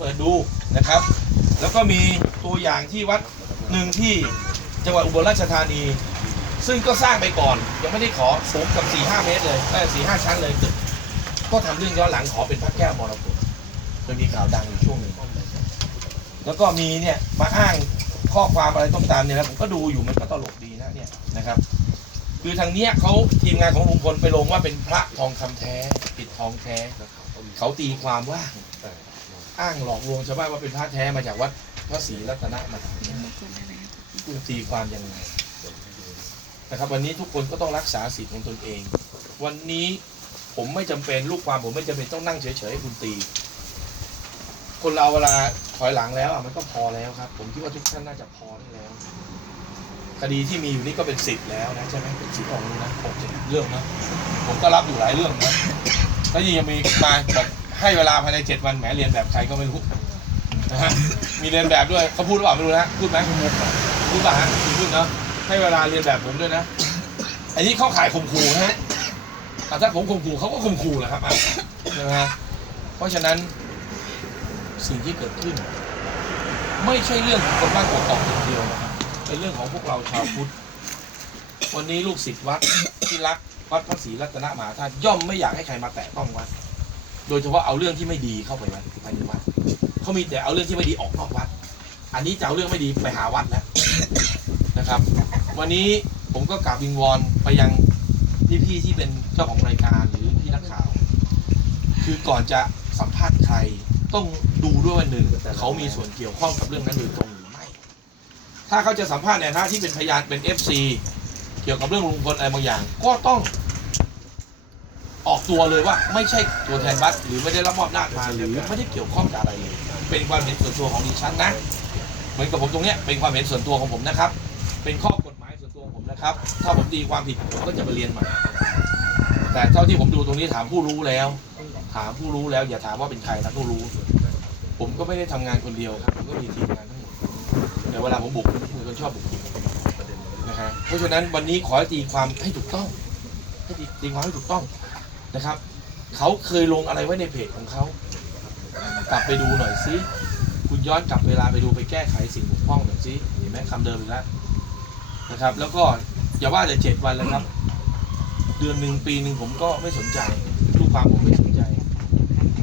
เปิดดูนะครับ แล้วก็มีตัวอย่างที่วัดหนึ่งที่จังหวัดอุบลราชธานี ซึ่งก็สร้างไปก่อน ยังไม่ได้ขอสูงกับ 4 5 เมตรเลยได้สี่ห้าชั้นเลยตึกก็ทำเรื่องย้อนหลังขอเป็นพระแก้วมรกตโดยมีข่าวดังอยู่ช่วงหนึ่งแล้วก็มีเนี่ยมาอ้างข้อความอะไรต้องตามเนี่ยนะผมก็ดูอยู่มันก็ตลกดีนะเนี่ยนะครับ คือทางเนี้ยเขาทีมงานของลุงพลไปลงว่าเป็นพระทองคำแท้ปิดทองแท้เขาตีความว่า อ้างหลอกลวงชาวบ้านว่าเป็นพระแท้มาจากวัดพระศรีรัตนมหาคุณตีความยังไงนะครับ วันนี้ทุกคนก็ต้องรักษาสิทธิ์ของตนเอง วันนี้ผมไม่จำเป็นลูกความผมไม่จำเป็นต้องนั่งเฉยๆให้คุณตี คนเราเวลาถอยหลังแล้วอะมันก็พอแล้วครับ ผมคิดว่าทุกท่านน่าจะพอได้แล้ว คดีที่มีอยู่นี่ก็เป็นสิทธิ์แล้วนะใช่ไหมเป็นสิทธิ์ของนะหกเจ็ดเรื่องนะผมก็รับอยู่หลายเรื่องนะแล้วยังมีมาบอก ให้เวลาภายในเจ็ดวันแหมเรียนแบบใครก็ไม่รู้นะฮะมีเรียนแบบด้วยเขาพูดหรือเปล่าไม่รู้นะพูดไหมพูดป่ะฮะพูดเนาะให้เวลาเรียนแบบผมด้วยนะอันนี้เข้าขายข่มขู่นะฮะอ่ถ้าผมข่มขู่เขาก็ข่มขู่แหละครับนะฮะเพราะฉะนั้นสิ่งที่เกิดขึ้น ไม่ใช่เรื่องของคนบ้านกอกๆอย่างเดียวนะครับเป็นเรื่องของพวกเราชาวพุทธวันนี้ลูกศิษย์วัดที่รักวัดพระศรีรัตนมหาธาตุย่อมไม่อยากให้ใครมาแตะต้องวัด โดยเฉพาะเอาเรื่องที่ไม่ดีเข้าไปวัดภายในวัดเขามีแต่เอาเรื่องที่ไม่ดีออกนอกวัด อันนี้จะเอาเรื่องไม่ดีไปหาวัดแล้วนะครับ วันนี้ผมก็กราบวิงวอนไปยังพี่ๆที่เป็นเจ้าของรายการหรือพี่นักข่าว คือก่อนจะสัมภาษณ์ใครต้องดูด้วยว่าหนึ่งเขามีส่วนเกี่ยวข้องกับเรื่องนั้นโดยตรงหรือไม่ ถ้าเขาจะสัมภาษณ์ในฐานะที่เป็นพยานเป็น FC เกี่ยวกับเรื่องลุงพลอะไรบางอย่าง ก็ต้อง ออกตัวเลยว่าไม่ใช่ตัวแทนวัดหรือไม่ได้รับมอบหน้ามาหรือไม่ได้เกี่ยวข้องกับอะไรเลย เป็นความเห็นส่วนตัวของดิฉันนะเหมือนกับผมตรงเนี้ยเป็นความเห็นส่วนตัวของผมนะครับ เป็นข้อกฎหมายส่วนตัวของผมนะครับ ถ้าผมตีความผิดผมก็จะไปเรียนใหม่แต่เท่าที่ผมดูตรงนี้ถามผู้รู้แล้ว ถามผู้รู้แล้วอย่าถามว่าเป็นใครนะผู้รู้ ผมก็ไม่ได้ทำงานคนเดียวครับผมก็มีทีมงานทั้งหมดแต่เวลาผมบุกผมเป็นคนชอบบุกนะฮะเพราะฉะนั้นวันนี้ขอให้ตีความให้ถูกต้องให้ตีความให้ถูกต้อง นะครับ เขาเคยลงอะไรไว้ในเพจของเขา กลับไปดูหน่อยซิคุณย้อนกลับเวลาไปดูไปแก้ไขสิ่งบกพร่องหน่อยซิเห็นไหมคำเดิมอีกแล้วนะครับ แล้วก็อย่าว่าแต่เจ็ดวันเลยครับ เดือนหนึ่งปีหนึ่งผมก็ไม่สนใจลูกความผมไม่สนใจ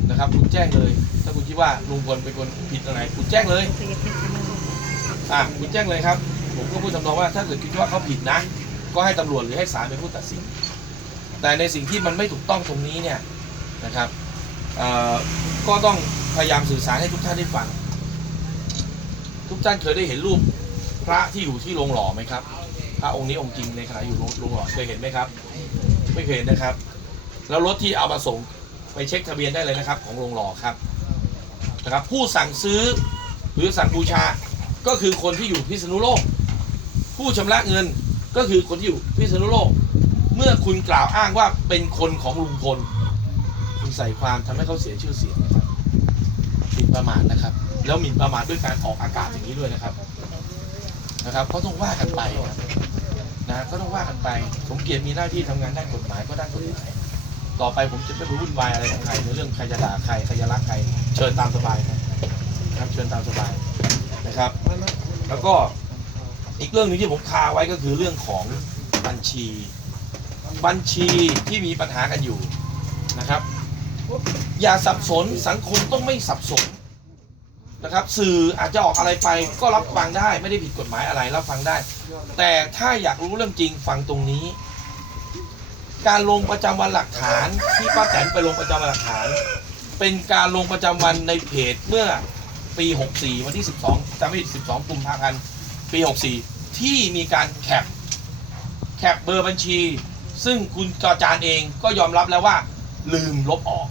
นะครับ คุณแจ้งเลย ถ้าคุณคิดว่าลุงพลเป็นคนผิดตรงไหนคุณแจ้งเลยอะคุณแจ้งเลยครับ ผมก็พูดทำนองว่าถ้าเกิดคิดว่าเขาผิดนะ ก็ให้ตำรวจหรือให้ศาลเป็นผู้ตัดสิน แต่ในสิ่งที่มันไม่ถูกต้องตรงนี้เนี่ยนะครับก็ต้องพยายามสื่อสารให้ทุกท่านได้ฟัง ทุกท่านเคยได้เห็นรูปพระที่อยู่ที่โรงหล่อไหมครับ พระองค์นี้องค์จริงในขณะอยู่โรงหล่อเคยเห็นไหมครับ ไม่เคยเห็นนะครับ แล้วรถที่เอามาส่งไปเช็คทะเบียนได้เลยนะครับ ของโรงหล่อครับนะครับ ผู้สั่งซื้อหรือสั่งบูชาก็คือคนที่อยู่พิษณุโลก ผู้ชำระเงินก็คือคนที่อยู่พิษณุโลก เมื่อคุณกล่าวอ้างว่าเป็นคนของลุงพล คุณใส่ความทำให้เขาเสียชื่อเสียงนะครับหมิ่นประมาทนะครับ แล้วหมิ่นประมาทด้วยการออกอากาศอย่างนี้ด้วยนะครับ นะครับก็ต้องว่ากันไปครับนะก็ต้องว่ากันไป สมเกียรติมีหน้าที่ทำงานด้านกฎหมายก็ด้านกฎหมาย ต่อไปผมจะไม่ไปวุ่นวายอะไรกับใครในเรื่องใครจะด่าใครใครจะรักใคร เชิญตามสบายนะครับเชิญตามสบายนะครับ แล้วก็อีกเรื่องหนึงที่ผมคาไว้ก็คือเรื่องของบัญชี บัญชีที่มีปัญหากันอยู่นะครับ อย่าสับสนสังคมต้องไม่สับสนนะครับ สื่ออาจจะออกอะไรไปก็รับฟังได้ไม่ได้ผิดกฎหมายอะไรรับฟังได้ แต่ถ้าอยากรู้เรื่องจริงฟังตรงนี้ การลงประจำวันหลักฐานที่ป้าแตนไปลงประจำวันหลักฐาน เป็นการลงประจำวันในเพจเมื่อปี 64 วันที่ 12จำไม่ผิด12กุมภาพันธ์ปี 64 ที่มีการแคปแคปเบอร์บัญชี ซึ่งคุณจอจานเองก็ยอมรับแล้วว่า ลืมลบออก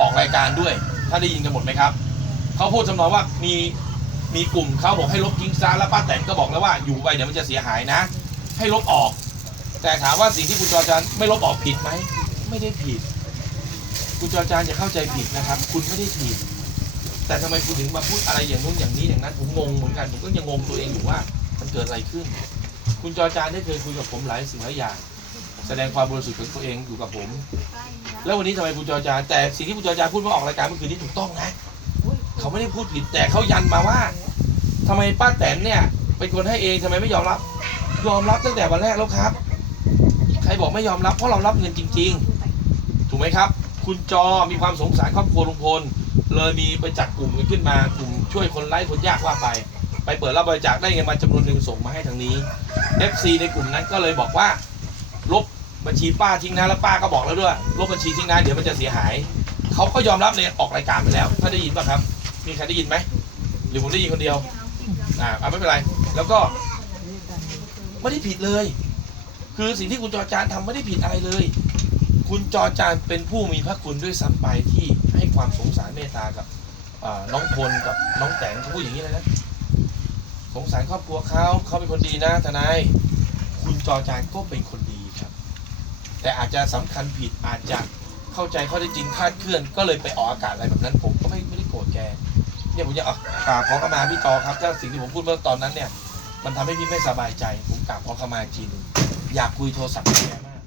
ออกรายการด้วย ถ้านได้ยินกันหมดไหมครับ เขาพูดจำนองว่ามีมีกลุ่มเขาบอกให้ลบทิ้งซะแล้วป้าแตนก็บอกแล้วว่าอยู่ไปเดี๋ยวมันจะเสียหายนะ ให้ลบออก แต่ถามว่าสิ่งที่คุณจอจานไม่ลบออกผิดไหมไม่ได้ผิด คุณจอจานอย่าเข้าใจผิดนะครับ คุณไม่ได้ผิด แต่ทำไมคุณถึงมาพูดอะไรอย่างนู้นอย่างนี้อย่างนั้นผมงงเหมือนกันผมก็ยังงงตัวเองอยู่ว่า มันเกิดอะไรขึ้น คุณจอจานได้เคยคุยกับผมหลายสิ่งหลายอย่าง แสดงความบริสุทธิ์ของตัวเองอยู่กับผม แล้ววันนี้ทำไมคุณจอจานแต่สิ่งที่คุณจอจานพูดว่าออกรายการเมื่อคืนนี้ถูกต้องนะเขาไม่ได้พูดผิดแต่เขายันมาว่าทำไมป้าแตนเนี่ยเป็นคนให้เองทำไมไม่ยอมรับ ยอมรับตั้งแต่วันแรกแล้วครับ ใครบอกไม่ยอมรับเพราะเรารับเงินจริง ๆ ถูกไหมครับ คุณจอมีความสงสารครอบครัวลุงพลเลยมีไปจัดกลุ่มกันขึ้นมากลุ่มช่วยคนไร้คนยากว่าไป ไปเปิดรับบริจาคได้เงินมาจำนวนหนึ่งส่งมาให้ทางนี้ FC ในกลุ่มนั้นก็เลยบอกว่าล บัญชีป้าทิ้งนะแล้วป้าก็บอกแล้วด้วยลบบัญชีทิ้งนะเดี๋ยวมันจะเสียหายเขาก็ยอมรับในออกรายการไปแล้ว ถ้าได้ยินป่ะครับ มีใครได้ยินไหมหรือผมได้ยินคนเดียวอ่าไม่เป็นไร แล้วก็ไม่ได้ผิดเลย คือสิ่งที่คุณจอจานทำไม่ได้ผิดอะไรเลย คุณจอจานเป็นผู้มีพระคุณด้วยซ้ำไปที่ให้ความสงสารเมตตากับน้องพลกับน้องแตงเขาพูดอย่างนี้เลยนะสงสารครอบครัวเขาเขาเป็นคนดีนะทนาย คุณจอจานก็เป็นคน แต่อาจจะสำคัญผิดอาจจะเข้าใจข้อเท็จจริงคลาดเคลื่อน ก็เลยไปออกอากาศอะไรแบบนั้น ผมก็ไม่ไม่ได้โกรธแกเนี่ยผมอยากอากราบขอขมาพี่จอครับถ้าสิ่งที่ผมพูดเมื่อตอนนั้นเนี่ย มันทำให้พี่ไม่สบายใจ ผมกราบขอขมาจริงอยากคุยโทรศัพท์กับแกมาก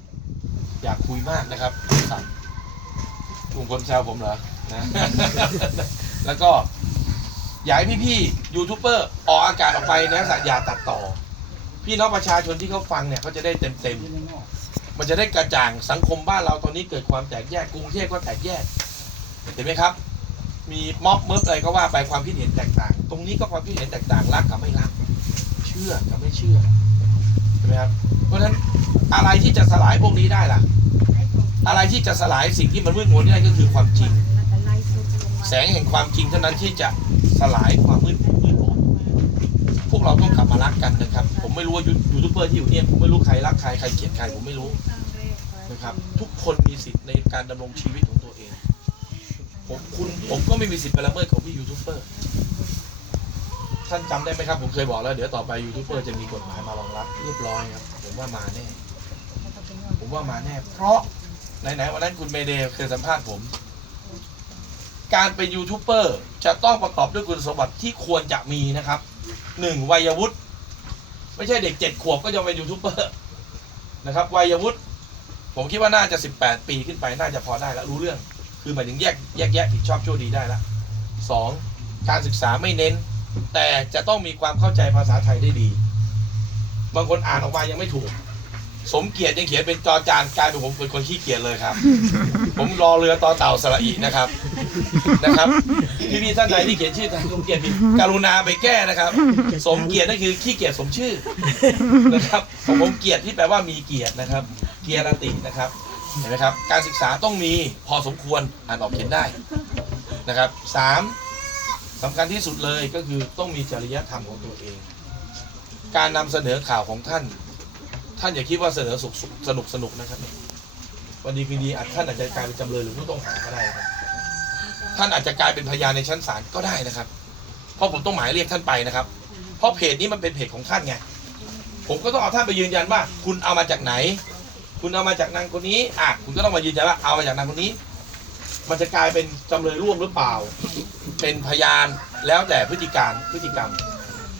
อยากคุยมากนะครับโทรศัพท์ลุงพลแซวผมเหรอนะแล้วก็อยากให้พี่ๆยูทูบเบอร์ออกอากาศออกไปในลักษณะอย่าตัดต่อ พี่น้องประชาชนที่เขาฟังเนี่ยเขาจะได้เต็มเต็มๆ มันจะได้กระจ่างสังคมบ้านเราตอนนี้เกิดความแตกแยกกรุงเทพก็แตกแยก เห็นไหมครับ มีม็อบเมิร์ฟอะไรก็ว่าไปความคิดเห็นแตกต่าง ตรงนี้ก็ความคิดเห็นแตกต่างรักกับไม่รัก เชื่อกับไม่เชื่อใช่ไหมครับเพราะฉะนั้นอะไรที่จะสลายพวกนี้ได้ล่ะ อะไรที่จะสลายสิ่งที่มันมืดมนได้ก็คือความจริง แสงแห่งความจริงเท่านั้นที่จะสลายความมืดมน กเราต้องกลับมารักกันนะครับ ผมไม่รู้ว่ายูยูทูบเบอร์ที่อยู่เนี่ยผมไม่รู้ใครรักใครใครเกลียดใครผมไม่รู้นะครับทุกคนมีสิทธิ์ในการดำรงชีวิตของตัวเองผมคุณผมก็ไม่มีสิทธิ์ไปละเมิดของพี่ยูทูบเบอร์ท่านจำได้ไหมครับผมเคยบอกแล้วเดี๋ยวต่อไปยูทูบเบอร์จะมีกฎหมายมารองรับเรียบร้อยครับผมว่ามาแน่ผมว่ามาแน่ เพราะไหนๆวันนั้นคุณเมเดเคยสัมภาษณ์ผม การเป็นยูทูบเบอร์จะต้องประกอบด้วยคุณสมบัติที่ควรจะมีนะครับ หนึ่งวัยวุฒิไม่ใช่เด็กเจ็ดขวบก็จะเป็นยูทูบเบอร์นะครับวัยวุฒิผมคิดว่าน่าจะสิบแปดปีขึ้นไปน่าจะพอได้แล้วรู้เรื่อง คือหมายถึงแยกแยกแยะผิดชอบชั่วดีได้ละสองการศึกษาไม่เน้น แต่จะต้องมีความเข้าใจภาษาไทยได้ดี บางคนอ่านออกมายังไม่ถูก สมเกียรติยังเขียนเป็นจอจานกลายเป็นผมเป็นคนขี้เกียจเลยครับ ผมรอเรือต่อเต่าสระอีนะครับนะครับพี่พี่ๆท่านใดที่เขียนชื่อสมเกียรติผิดกรุณาไปแก้นะครับ สมเกียรตินั่นคือขี้เกียจสมชื่อนะครับของผมเกียรติที่แปลว่ามีเกียรตินะครับ เกียรตินะครับเห็นไหมครับการศึกษาต้องมีพอสมควรอ่านออกเขียนได้นะครับสามสำคัญที่สุดเลยก็คือต้องมีจริยธรรมของตัวเอง การนำเสนอข่าวของท่าน ท่านอย่าคิดว่าเสนอสุขสนุกสนุกนะครับ วันดีคืนดีอาจท่านอาจจะกลายเป็นจำเลยหรือผู้ต้องหาก็ได้ครับ ท่านอาจจะกลายเป็นพยานในชั้นศาลก็ได้นะครับ เพราะผมต้องหมายเรียกท่านไปนะครับ เพราะเพจนี้มันเป็นเพจของท่านไง ผมก็ต้องเอาท่านไปยืนยันว่า คุณเอามาจากไหน คุณเอามาจากนางคนนี้อะคุณก็ต้องมายืนยันว่าเอามาจากนางคนนี้ มันจะกลายเป็นจำเลยร่วมหรือเปล่า เป็นพยานแล้วแต่พฤติการพฤติกรรม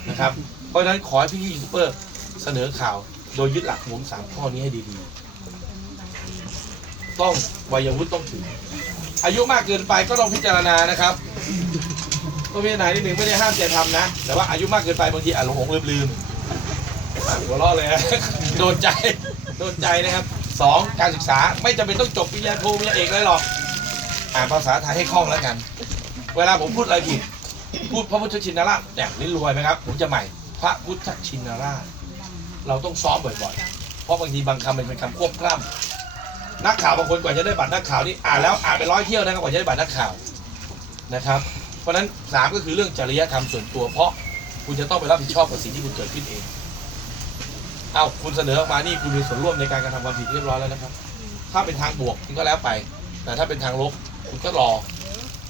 นะครับ เพราะฉะนั้นขอให้พี่ยูทูบเบอร์เสนอข่าว โดยยึดหลักผมสามข้อนี้ให้ดีๆ ต้องวัยวุฒิต้องถึง อายุมากเกินไปก็ต้องพิจารณานะครับต้องพิจารณานิดหนึ่งไม่ได้ห้ามใจทำนะ แต่ว่าอายุมากเกินไปบางทีอาจหลงหลงลืมลืมหัวเราะเลยนะโดนใจโดนใจนะครับสองการศึกษาไม่จำเป็นต้องจบปริญญาโทปริญญาเอกเลยหรอกอ่านภาษาไทยให้คล่องแล้วกัน เวลาผมพูดอะไรผิดพูดพระพุทธชินราชเนี่ยลิ้นรวยไหมครับผมจะใหม่พระพุทธชินราช เราต้องซ้อมบ่อยๆ เพราะบางทีบางคำมันเป็นคำควบกล้ำนักข่าวบางคนกว่าจะได้บัตรนักข่าวนี่อ่านแล้วอ่านไปร้อยเที่ยวนะครับกว่าจะได้บัตรนักข่าวนะครับ เพราะฉะนั้นสามก็คือเรื่องจริยธรรมส่วนตัว เพราะคุณจะต้องไปรับผิดชอบกับสิ่งที่คุณเกิดขึ้นเองเอาคุณเสนอออกมานี่คุณมีส่วนร่วมในการกระทำความผิดเรียบร้อยแล้วนะครับ ถ้าเป็นทางบวกคุณก็แล้วไป แต่ถ้าเป็นทางลบคุณก็รอ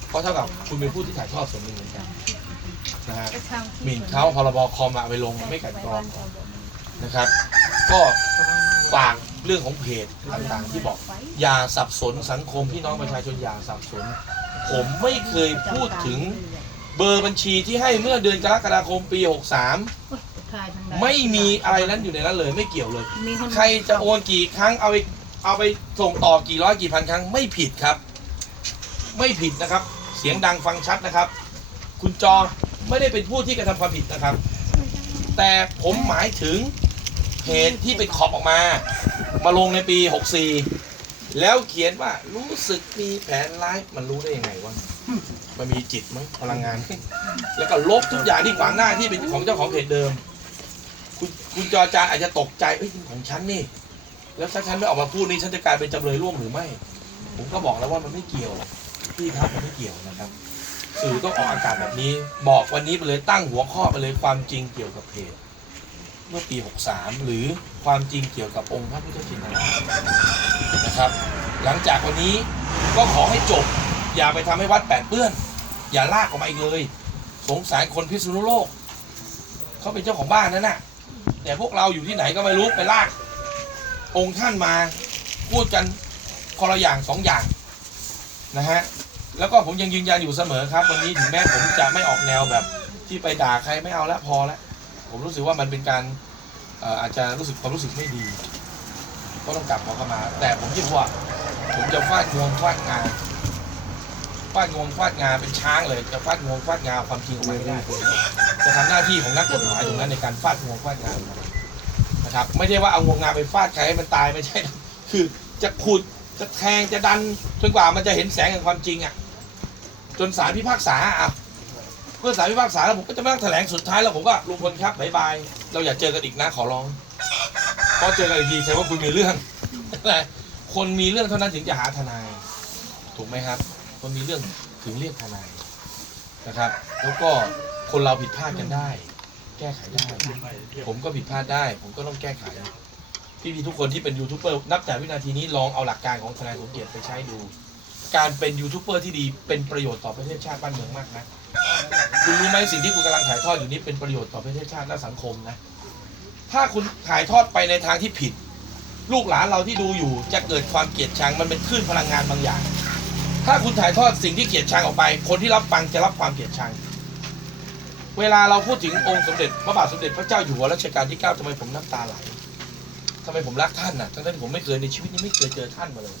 เพราะเท่ากับคุณเป็นผู้ที่ถ่ายทอดส่วนหนึ่งเหมือนกันนะฮะหมิ่นเขาพรบคอมอะเอาไปลงไม่กลันกรอง นะครับ ก็ฝากเรื่องของเพจต่างๆ ที่บอก อย่าสับสนสังคมพี่น้องประชาชนอย่าสับสน ผมไม่เคยพูดถึงเบอร์บัญชีที่ให้เมื่อเดือนกรกฎาคมปี 63 ไม่มีอะไรนั้นอยู่ในนั้นเลยไม่เกี่ยวเลย ใครจะโอนกี่ครั้งเอาไปเอาไปส่งต่อกี่ร้อยกี่พันครั้งไม่ผิดครับ ไม่ผิดนะครับ เสียงดังฟังชัดนะครับ คุณจอไม่ได้เป็นผู้ที่กระทำความผิดนะครับ แต่ผมหมายถึง เพจที่ไปขอบออกมา มาลงในปี 64 แล้วเขียนว่ารู้สึกมีแผนร้ายมันรู้ได้ยังไงวะมันมีจิตมั้งพลังงาน แล้วก็ลบทุกอย่างที่ขวางหน้าที่เป็นของเจ้าของเพจเดิม คุณคุณจอจานอาจจะตกใจเอ้ยเป็นของฉันนี่ แล้วถ้าฉันไม่ออกมาพูดนี่ฉันจะกลายเป็นจำเลยร่วมหรือไม่ ผมก็บอกแล้วว่ามันไม่เกี่ยวพี่ครับมันไม่เกี่ยวนะครับสื่อต้องออกอากาศแบบนี้ บอกวันนี้ไปเลยตั้งหัวข้อไปเลยความจริงเกี่ยวกับเพจ เมื่อปี 63 หรือความจริงเกี่ยวกับองค์พระพุทธชินราชนะครับ หลังจากวันนี้ก็ขอให้จบ อย่าไปทำให้วัดแปดเปื้อน อย่าลากออกมาอีกเลย สงสารคนพิษณุโลก เขาเป็นเจ้าของบ้านนั่นน่ะ แต่พวกเราอยู่ที่ไหนก็ไม่รู้ไปลาก องค์ท่านมาพูดกันคนละอย่างสองอย่างนะฮะแล้วก็ผมยังยืนยันอยู่เสมอครับ วันนี้ถึงแม้ผมจะไม่ออกแนวแบบที่ไปด่าใครไม่เอาแล้วพอแล้ว ผมรู้สึกว่ามันเป็นการอาจจะรู้สึกความรู้สึกไม่ดี ก็ต้องกลับขอเข้ามา แต่ผมคิดว่า ผมจะฟาดงวงฟาดงาฟาดงวงฟาดงาเป็นช้างเลย จะฟาดงวงฟาดงาความจริงออกมาให้ได้ จะทำหน้าที่ของนักกฎหมายตรงนั้นในการฟาดงวงฟาดงานะครับ ไม่ใช่ว่าเอางวงงาไปฟาดใครให้มันตายไม่ใช่ คือจะขุดจะแทงจะดันจนกว่ามันจะเห็นแสงแห่งความจริงอะ จนศาลพิพากษาอะ เมื่อศาลพิพากษาแล้วผมก็จะไม่ต้องแถลงสุดท้ายแล้วผมก็ลุงพลครับบายบายเราอย่าเจอกันอีกนะขอร้องพราะเจอกันอีกทีแสดงว่าคุณมีเรื่องคนมีเรื่องเท่านั้นถึงจะหาทนาย ถูกไหมครับ คนมีเรื่องถึงเรียกทนายนะครับ แล้วก็คนเราผิดพลาดกันได้ แก้ไขได้ ผมก็ผิดพลาดได้ ผมก็ต้องแก้ไขพี่ๆทุกคนที่เป็นยูทูบเบอร์นับแต่วินาทีนี้ลองเอาหลักการของทนายสมเกียรติไปใช้ดู การเป็นยูทูบเบอร์ที่ดีเป็นประโยชน์ต่อประเทศชาติบ้านเมืองมากนะ คุณรู้ไหมสิ่งที่คุณกำลังถ่ายทอดอยู่นี้เป็นประโยชน์ต่อประเทศชาติและสังคมนะ ถ้าคุณถ่ายทอดไปในทางที่ผิด ลูกหลานเราที่ดูอยู่จะเกิดความเกลียดชังมันเป็นคลื่นพลังงานบางอย่าง ถ้าคุณถ่ายทอดสิ่งที่เกลียดชังออกไป คนที่รับฟังจะรับความเกลียดชัง เวลาเราพูดถึงองค์สมเด็จพระบาทสมเด็จพระเจ้าอยู่หัวรัชกาลที่9ทำไมผมน้ำตาไหลทำไมผมรักท่านน่ะ ทั้งที่ผมไม่เคยในชีวิตนี้ไม่เคยเจอท่านมาเลย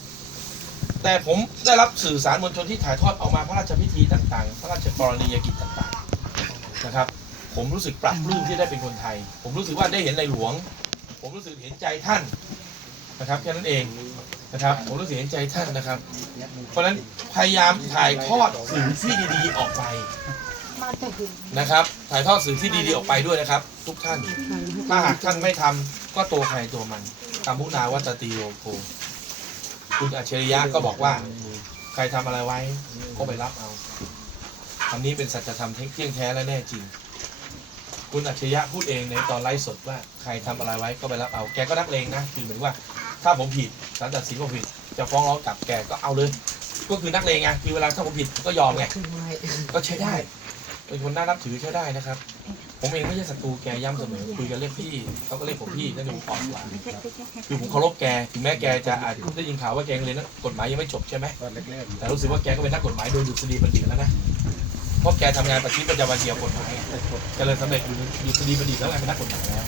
แต่ผมได้รับสื่อสารมวลชนที่ถ่ายทอดออกมาพระราชพิธีต่างๆ พระราชกรณียกิจต่างๆนะครับ ผมรู้สึกปรับปลื้มที่ได้เป็นคนไทย ผมรู้สึกว่าได้เห็นในหลวง ผมรู้สึกเห็นใจท่านนะครับแค่นั้นเองนะครับผมรู้สึกเห็นใจท่านนะครับ เพราะฉะนั้นพยายามถ่ายทอดสื่อที่ดีๆออกไปนะครับ ถ่ายทอดสื่อที่ดีๆออกไปด้วยนะครับ ทุกท่าน ถ้าหากท่านไม่ทำก็ตัวใครตัวมันตามมุนาวัตตีโลโก คุณอัจฉริยะก็บอกว่า ใครทำอะไรไว้ ก็ไปรับเอาคำนี้เป็นสัจธรรมเที่ยงแท้และแน่จริง คุณอัจฉริยะพูดเองในตอนไลฟ์สดว่า ใครทำอะไรไว้ก็ไปรับเอา แกก็นักเลงนะคือเหมือนว่า ถ้าผมผิดศาลตัดสินว่าผิด จะฟ้องร้องกลับแกก็เอาเลยก็คือนักเลงไงคือเวลาถ้าผมผิดก็ยอมไงก็ใช้ได้เป็นคนน่านับถือใช้ได้นะครับ ผมเองไม่ใช่ศัตรูแกย้ำเสมอคุยกันเรียกพี่เขาก็เรียกผมพี่นั่นเป็นผมอ่อนกว่าคือผมเคารพแกถึงแม้แกจะอาจได้ยินข่าวว่าแกเรียนนักฎหมายยังไม่จบใช่ไหมแต่รู้สึกว่าแกก็เป็นนักกฎหมายโดยดุษฎีบัณฑิตแล้วนะเพราะแกทำงานประชิดประจำวันเดียวกฎหมายแกเลยสำเร็จอยู่ดุษฎีบัณฑิตแล้วไงเป็นนักกฎหมายแล้ว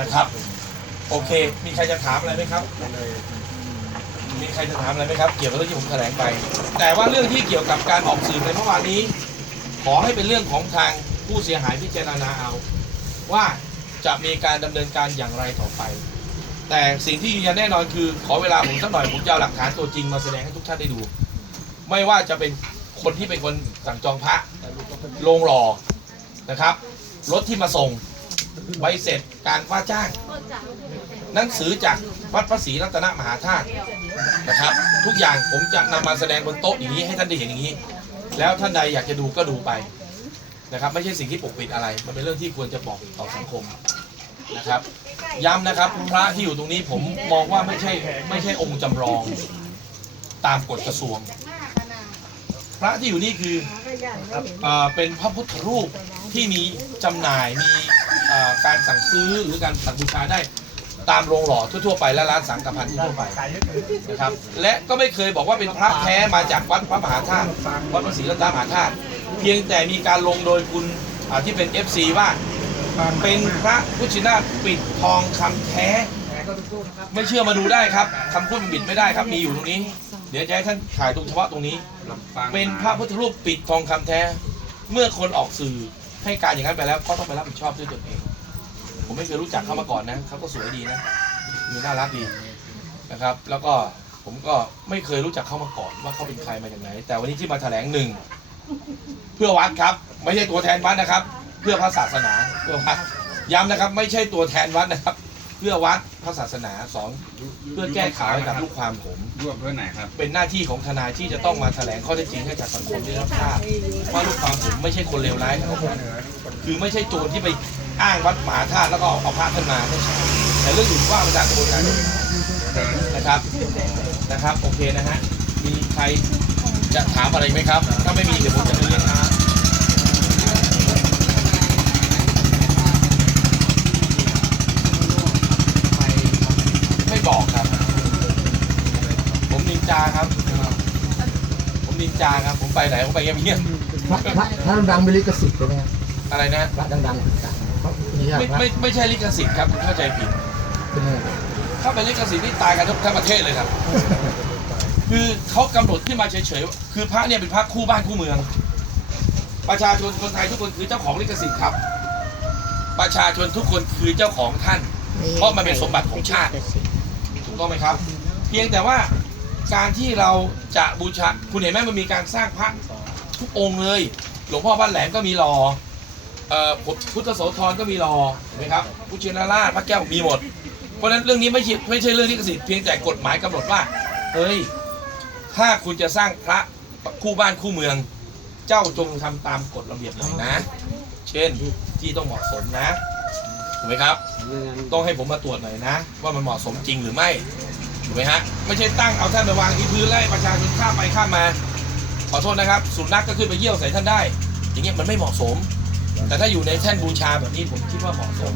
นะครับ โอเค มีใครจะถามอะไรไหมครับมีใครจะถามอะไรไหมครับ เกี่ยวกับเรื่องที่ผมแถลงไป แต่ว่าเรื่องที่เกี่ยวกับการออกสื่อในเมื่อวานนี้ ขอให้เป็นเรื่องของทาง ผู้เสียหายพิจารณาเอา ว่าจะมีการดำเนินการอย่างไรต่อไป แต่สิ่งที่ยืนยันแน่นอนคือ ขอเวลาผมสักหน่อยผมจะเอาหลักฐานตัวจริงมาแสดงให้ทุกท่านได้ดู ไม่ว่าจะเป็นคนที่เป็นคนสั่งจองพระโรงหล่อนะครับ รถที่มาส่งใบเสร็จการว่าจ้างหนังสือจากวัดพระศรีรัตนมหาธาตุนะครับ ทุกอย่างผมจะนำมาแสดงบนโต๊ะอย่างนี้ให้ท่านได้เห็นอย่างนี้ แล้วท่านใดอยากจะดูก็ดูไป นะครับ ไม่ใช่สิ่งที่ปกปิดอะไร มันเป็นเรื่องที่ควรจะบอกต่อสังคมนะครับย้ำนะครับพระที่อยู่ตรงนี้ผมมองว่าไม่ใช่ไม่ใช่องค์จำลองตามกฎกระทรวง พระที่อยู่นี่คือเอเป็นพระพุทธรูปที่มีจำหน่ายมีการสั่งซื้อหรือการสั่งบูชาได้ ตามโรงหล่อทั่วๆไปและร้านสังฆพันธ์ทั่วไปนะครับและก็ไม่เคยบอกว่าเป็นพระแท้มาจากวัดพระมหาธาตุวัดพระศรีรัตนมหาธาตุเพียงแต่มีการลงโดยคุณที่เป็น FC ว่าเป็นพระพุทธชินาปิดทองคำแท้ ไม่เชื่อมาดูได้ครับคำพูดมันบิดไม่ได้ครับมีอยู่ตรงนี้ เดี๋ยวจะให้ท่านถ่ายตรงเฉพาะตรงนี้ เป็นพระพุทธรูปปิดทองคำแท้ เมื่อคนออกสื่อให้การอย่างนั้นไปแล้วก็ต้องไปรับผิดชอบด้วยตนเอง ผมไม่เคยรู้จักเขามาก่อนนะเขาก็สวยดีนะมีน่ารักดีนะครับ แล้วก็ผมก็ไม่เคยรู้จักเขามาก่อนว่าเขาเป็นใครมาจากไหน แต่วันนี้ที่มาแถลงหนึ่งเพื่อวัดครับ ไม่ใช่ตัวแทนวัดนะครับ เพื่อพระศาสนาเพื่อวัดย้ำนะครับ ไม่ใช่ตัวแทนวัดนะครับ เพื่อวัดพระศาสนาสองเพื่อแก้ข่าวให้กับลูกความผม รวบเพื่อไหนครับ เป็นหน้าที่ของทนายที่จะต้องมาแถลงข้อเท็จจริงให้กับสังคมได้รับทราบว่าลูกความผมไม่ใช่คนเลวร้ายครับคือไม่ใช่โจรที่ไป อ้างวัดมหาธาตุแล้วก็เอาพระขึ้นมาไม่ใช่แต่เรื่องอยู่ว่ามาจากกระบวนการนะครับนะครับ โอเคนะฮะมีใครจะถามอะไรไหมครับ ถ้าไม่มีเดี๋ยวผมจะไปเรียนนะไม่บอกครับ ผมนินจาครับ ผมนินจาครับ ผมไปไหนผมไปเงียบพระพระพระดังๆมีลิขสิทธิ์ใช่ไหมครับๆอะไรนะพระดังๆพระนี่ใช่ ไม่พระไม่ไม่ใช่ลิขสิทธิ์ครับคุณเข้าใจผิดเป็นยังไงถ้าเป็นลิขสิทธิ์นี่ตายกันทั้งทั้งประเทศเลยครับ คือเขากำหนดขึ้นมาเฉยๆ คือพระเนี่ยเป็นพระคู่บ้านคู่เมือง ประชาชนคนไทยทุกคนคือเจ้าของลิขสิทธิ์ครับ ประชาชนทุกคนคือเจ้าของท่าน เพราะมันเป็นสมบัติของชาติ ถูกต้องไหมครับ เพียงแต่ว่าการที่เราจะบูชา คุณเห็นไหมมันมีการสร้างพระทุกองค์เลย หลวงพ่อบ้านแหลมก็มีรอ เอ่อพุทธโสธรก็มีรอนไหมครับพุชินราชพระแก้วมีหมด เพราะฉะนั้นเรื่องนี้ไม่ใช่ไม่ใช่เรื่องลิขสิทธิ์เพียงแต่กฎหมายกำหนดว่าเฮ้ยถ้าคุณจะสร้างพระคู่บ้านคู่เมือง เจ้าจงทำตามกฎระเบียบหน่อยนะ เช่นที่ต้องเหมาะสมนะถูกไหมครับ ต้องให้ผมมาตรวจหน่อยนะ ว่ามันเหมาะสมจริงหรือไม่ถูกไหมฮะไม่ใช่ตั้งเอาท่านไปวางที่พื้นไล่ประชาชนข้ามไปข้ามมา ขอโทษนะครับ สุนัขก็ขึ้นไปเยี่ยวใส่ท่านได้ อย่างเงี้ยมันไม่เหมาะสม แต่ถ้าอยู่ในแท่นบูชาแบบนี้ผมคิดว่าเหมาะสม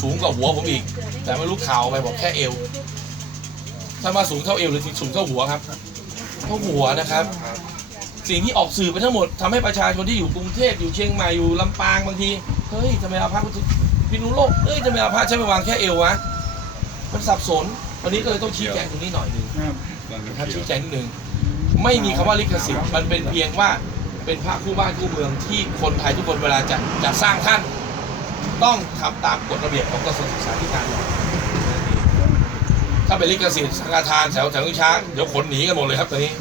สูงกว่าหัวผมอีก แต่ไม่รู้ข่าวไปบอกแค่เอว ถ้ามาสูงเท่าเอวหรือสูงเท่าหัวครับเท่าหัวนะครับ สิ่งที่ออกสื่อไปทั้งหมดทำให้ประชาชนที่อยู่กรุงเทพอยู่เชียงใหม่อยู่ลำปางบางทีเฮ้ยทำไมเอาพระพินุโลกเอ้ยทำไมเอาพระใช้ไปวางแค่เอววะมันสับสนวันนี้ก็เลยต้องชี้แจงตรงนี้หน่อยหนึงครับชี้แจงนิดนึงไม่มีคำว่าลิขสิทธิ์มันเป็นเพียงว่า เป็นพระคู่บ้านคู่เมืองที่คนไทยทุกคนเวลาจะจะสร้างท่าน ต้องทำตามกฎระเบียบของกระทรวงศึกษาธิการ ถ้าเป็นลิขสิทธิ์สังฆทานแถวแถวช้างเดี๋ยวขนหนีกันหมดเลยครับตอนนี้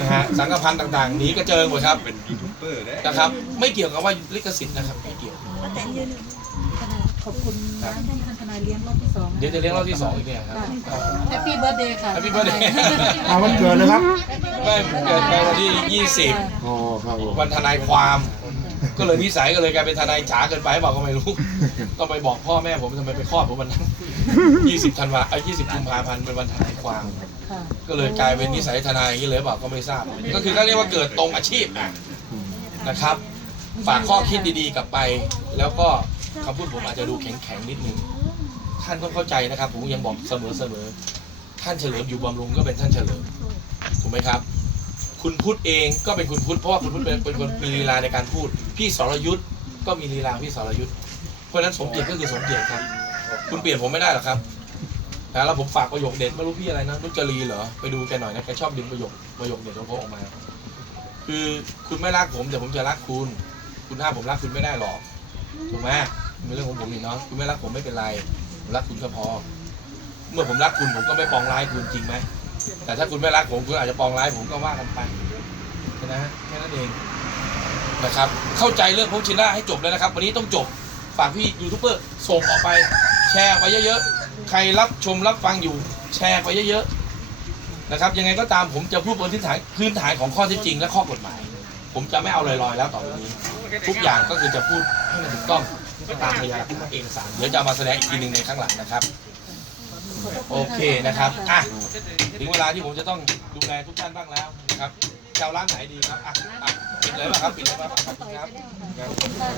นะฮะสังฆพันธ์ต่างๆหนีกระเจิงหมดครับเป็นยูทูบเบอร์นะครับ ไม่เกี่ยวกับว่าลิขสิทธิ์นะครับไม่เกี่ยว ขอบคุณนะให้ท่านทนายเลี้ยงรอบที่สองเดี๋ยวจะเลี้ยงรอบที่สองอีกเนี่ยครับแฮปปี้เบิร์ดเดย์ค่ะ Happy birthday อาวันเกิดเลยครับไม่เกิดไปวันที่ 20อ๋อครับผมวันทนายความ ก็เลยนิสัยก็เลยกลายเป็นทนายจ๋าเกินไปบอกก็ไม่รู้ ต้องไปบอกพ่อแม่ผมทำไมไปคลอดผมวันนั้น 20ธันวาเอ้ย20กุมภาพันธ์เป็นวันทนายความค่ะก็เลยกลายเป็นนิสัยทนายอย่างนี้เลยบอกก็ไม่ทราบ ก็คือก็เรียกว่าเกิดตรงอาชีพอะนะครับ ฝากข้อคิดดีๆกลับไปแล้วก็ คำพูดผมอาจจะดูแข็งๆนิดนึงท่านต้องเข้าใจนะครับ ผมยังบอกเสมอๆท่านเฉลิมอยู่บำรุงก็เป็นท่านเฉลิมถูกไหมครับ คุณพุทธเองก็เป็นคุณพุทธเพราะว่าคุณพุทธเป็นเป็นคนมีลีลาในการพูด พี่สรยุทธ์ก็มีลีลาพี่สรยุทธ์เพราะฉะนั้นสมเกียรติก็คือสมเกียรติครับ คุณเปลี่ยนผมไม่ได้หรอกครับแล้วผมฝากประโยคเด็ดไม่รู้พี่อะไรนะนุจรีเหรอไปดูแกหน่อยนะแกชอบดึงประโยคประโยคเด็ดของผมออกมา คือคุณไม่รักผมแต่ผมจะรักคุณ คุณห้ามผมรักคุณไม่ได้หรอก ถูกไหมเป็นเรื่องของผมนี่เนาะคุณไม่รักผมไม่เป็นไรผมรักคุณก็พอ เมื่อผมรักคุณผมก็ไม่ปองร้ายคุณจริงไหมแต่ถ้าคุณไม่รักผมคุณอาจจะปองร้ายผมก็ว่ากันไปนะฮะแค่นั้นเองนะครับ เข้าใจเรื่องพวกชินล่าให้จบแล้วนะครับ วันนี้ต้องจบฝากพี่ยูทูบเบอร์ส่งออกไป แชร์ไปเยอะๆใครรับชมรับฟังอยู่ แชร์ไปเยอะๆนะครับ ยังไงก็ตามผมจะพูดบนพื้นฐานพื้นฐานของข้อเท็จจริงและข้อกฎหมาย ผมจะไม่เอาลอยๆแล้วต่อไปนี้ ทุกอย่างก็คือจะพูดให้มันถูกต้องตามพยานหลักฐานเอกสารเดี๋ยวจะเอามาแสดงอีกทีหนึ่งในข้างหลังนะครับ โอเคนะครับอะถึงเวลาที่ผมจะต้องดูแลทุกท่านบ้างแล้วนะครับจะเอาร้านไหนดีครับอะอะปิดเลยป่ะครับปิดเลยป่ะขอบคุณครับ